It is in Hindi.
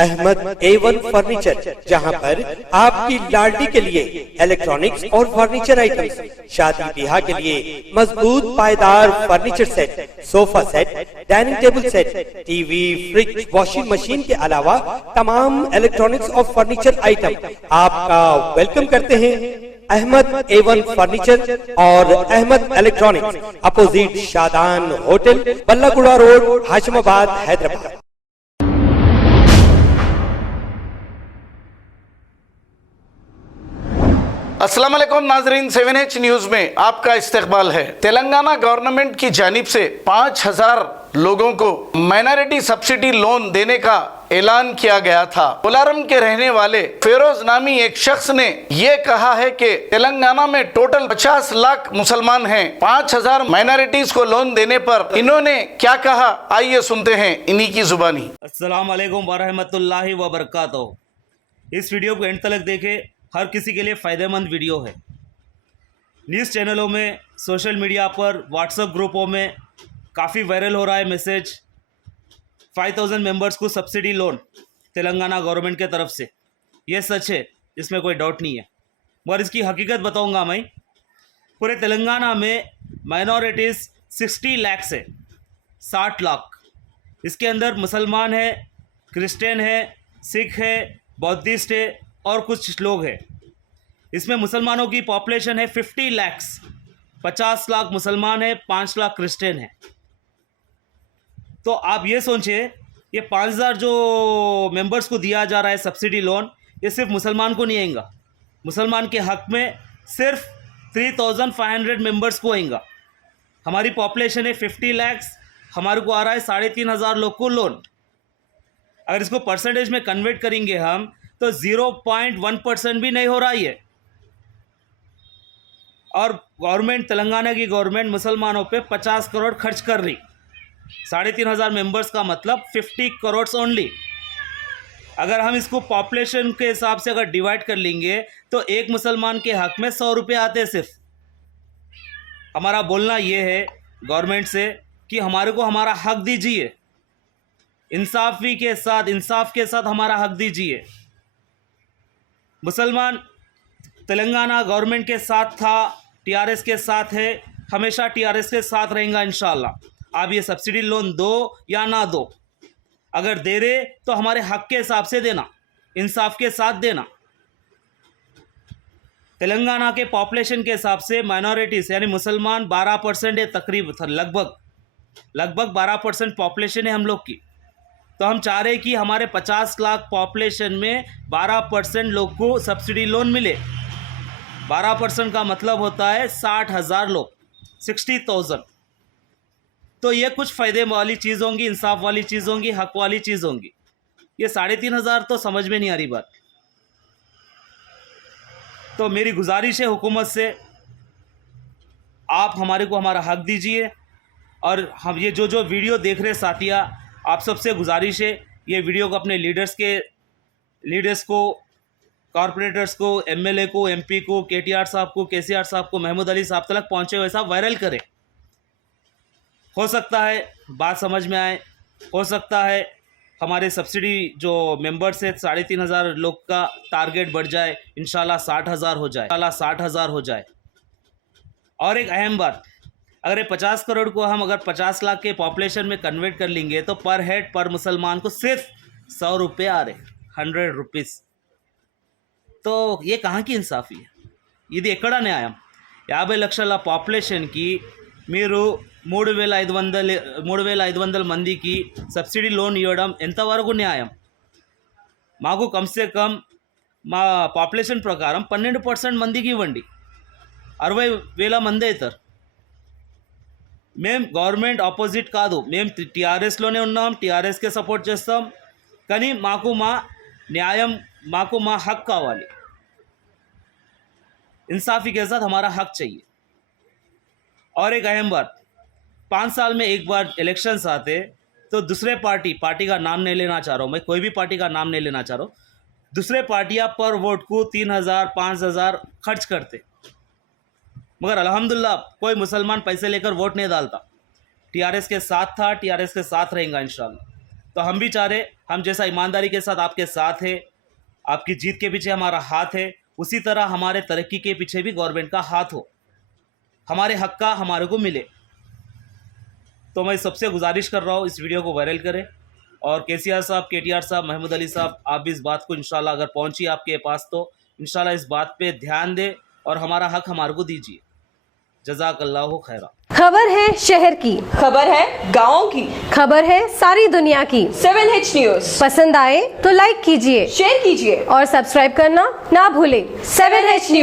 अहमद A1 फर्नीचर, जहां पर आपकी लाडली के लिए इलेक्ट्रॉनिक्स और फर्नीचर आइटम्स, शादी ब्याह के लिए मजबूत पायदार furniture set, sofa set, dining table set, TV, fridge, washing machine के अलावा तमाम इलेक्ट्रॉनिक्स और फर्नीचर आइटम आपका वेलकम करते हैं। अहमद A1 फर्नीचर और Ahmed electronics, opposite Shadan hotel, Ballaguda road, Hashimabad, Hyderabad. अस्सलाम वालेकुम नाजरीन, 7H न्यूज़ में आपका इस्तकबाल है। तेलंगाना गवर्नमेंट की जानिब से 5000 लोगों को माइनॉरिटी सब्सिडी लोन देने का ऐलान किया गया था। पोलारम के रहने वाले फेरोज नामी एक शख्स ने ये कहा है कि तेलंगाना में टोटल 50 लाख मुसलमान हैं। 5000 माइनॉरिटीज को लोन देने पर इन्होंने क्या कहा, आइए सुनते हैं इन्हीं की जुबानी। अस्सलाम वालेकुम वरहमतुल्लाहि वबरकातुहू। इस वीडियो को एंड तक देखें, हर किसी के लिए फ़ायदेमंद वीडियो है। न्यूज़ चैनलों में, सोशल मीडिया पर, व्हाट्सएप ग्रुपों में काफ़ी वायरल हो रहा है मैसेज 5000 मेंबर्स को सब्सिडी लोन तेलंगाना गवर्नमेंट के तरफ से। ये सच है, इसमें कोई डाउट नहीं है, और इसकी हकीकत बताऊंगा मैं। पूरे तेलंगाना में माइनॉरिटीज़ 60 लाख से 60 लाख, इसके अंदर मुसलमान है, क्रिश्चियन है, सिख है, बौद्धिस्ट है और कुछ लोग हैं। इसमें मुसलमानों की पॉपुलेशन है 50 लाख, 50 लाख मुसलमान है, 5 लाख क्रिश्चियन है। तो आप ये सोचिए, ये 5000 जो मेंबर्स को दिया जा रहा है सब्सिडी लोन, ये सिर्फ मुसलमान को नहीं आएगा। मुसलमान के हक में सिर्फ 3500 मेंबर्स को आएगा। हमारी पॉपुलेशन है 50 लाख, हमारे को आ रहा है 3500 लोग को लोन। अगर इसको परसेंटेज में कन्वर्ट करेंगे हम, तो 0.1% भी नहीं हो रहा है। और गवर्नमेंट, तेलंगाना की गवर्नमेंट मुसलमानों पे 50 करोड़ खर्च कर रही। 3500 मेंबर्स का मतलब 50 करोड़ ओनली। अगर हम इसको पॉपुलेशन के हिसाब से अगर डिवाइड कर लेंगे, तो एक मुसलमान के हक में 100 रुपये आते सिर्फ। हमारा बोलना ये है गवर्नमेंट से कि हमारे को हमारा हक दीजिए, इंसाफ के साथ हमारा हक दीजिए। मुसलमान तेलंगाना गवर्नमेंट के साथ था, टीआरएस के साथ है, हमेशा टीआरएस के साथ रहेगा इंशाल्लाह। आप ये सब्सिडी लोन दो या ना दो, अगर दे रहे तो हमारे हक के हिसाब से देना, इंसाफ के साथ देना। तेलंगाना के पॉपुलेशन के हिसाब से माइनॉरिटीज़ यानी मुसलमान 12% है, तकरीबन लगभग 12% पॉपुलेशन है हम लोग की। तो हम चाह रहे हैं कि हमारे 50 लाख पॉपुलेशन में 12% लोग को सब्सिडी लोन मिले। 12% का मतलब होता है 60,000 लोग, 60,000। तो ये कुछ फ़ायदे वाली चीज़ होंगी, इंसाफ वाली चीज़ होंगी, हक वाली चीज़ होंगी। ये 3500 तो समझ में नहीं आ रही बात। तो मेरी गुजारिश है हुकूमत से, आप हमारे को हमारा हक दीजिए। और हम ये जो वीडियो देख रहे साथिया, आप सबसे गुजारिश है, ये वीडियो को अपने लीडर्स को, कॉरपोरेटर्स को, एमएलए को, एमपी को, केटीआर साहब को, केसीआर साहब को, महमूद अली साहब तक पहुँचे, वैसा वायरल करें। हो सकता है बात समझ में आए, हो सकता है हमारे सब्सिडी जो मेंबर्स है 3500 लोग का टारगेट बढ़ जाए, इंशाल्लाह 60,000 हो जाए। और एक अहम बात, अगर ये 50 करोड़ को हम अगर 50 लाख के पॉपुलेशन में कन्वर्ट कर लेंगे, तो पर हेड पर मुसलमान को सिर्फ 100 रुपये आ रहे, 100 रुपीज़। तो ये कहाँ की इंसाफ़ी है? ఇది ఎక్కడ న్యాయం? 50 లక్షల పాపులేషన్కి మీరు 3,500 మందికి సబ్సిడీ లోన్ ఇవ్వడం ఎంతవరకు న్యాయం? మాకు కమ్సే కమ్ మా పాపులేషన్ ప్రకారం 12% మందికి ఇవ్వండి, 60,000 మంది అవుతారు। మేము గవర్నమెంట్ ఆపోజిట్ కాదు, మేము టీఆర్ఎస్లోనే ఉన్నాం, టీఆర్ఎస్కే సపోర్ట్ చేస్తాం। కానీ మాకు మా న్యాయం, మాకు మా హక్ కావాలి, इंसाफ़ी के साथ हमारा हक चाहिए। और एक अहम बात, 5 साल में एक बार इलेक्शंस आते, तो दूसरे पार्टी का नाम नहीं लेना चाह रहा हूँ मैं, कोई भी पार्टी का नाम नहीं लेना चाह रहा हूँ, दूसरे पार्टियाँ पर वोट को 3000 5000 खर्च करते, मगर अल्हम्दुलिल्लाह कोई मुसलमान पैसे लेकर वोट नहीं डालता। टीआरएस के साथ था, टीआरएस के साथ रहेगा इंशाल्लाह। तो हम भी चाह रहे, हम जैसा ईमानदारी के साथ आपके साथ है, आपकी जीत के पीछे हमारा हाथ है, उसी तरह हमारे तरक्की के पीछे भी गवर्नमेंट का हाथ हो, हमारे हक का हमारे को मिले। तो मैं सबसे गुजारिश कर रहा हूँ इस वीडियो को वायरल करें, और केसीआर साहब, केटीआर साहब, महमूद अली साहब, आप भी इस बात को इंशाल्लाह अगर पहुंची आपके पास तो इंशाल्लाह इस बात पे ध्यान दें और हमारा हक हमारे को दीजिए। जज़ाकल्लाहु खैरा। खबर है शहर की, खबर है गाँव की, खबर है सारी दुनिया की। 7H न्यूज पसंद आए तो लाइक कीजिए, शेयर कीजिए और सब्सक्राइब करना ना भूलें। 7H news.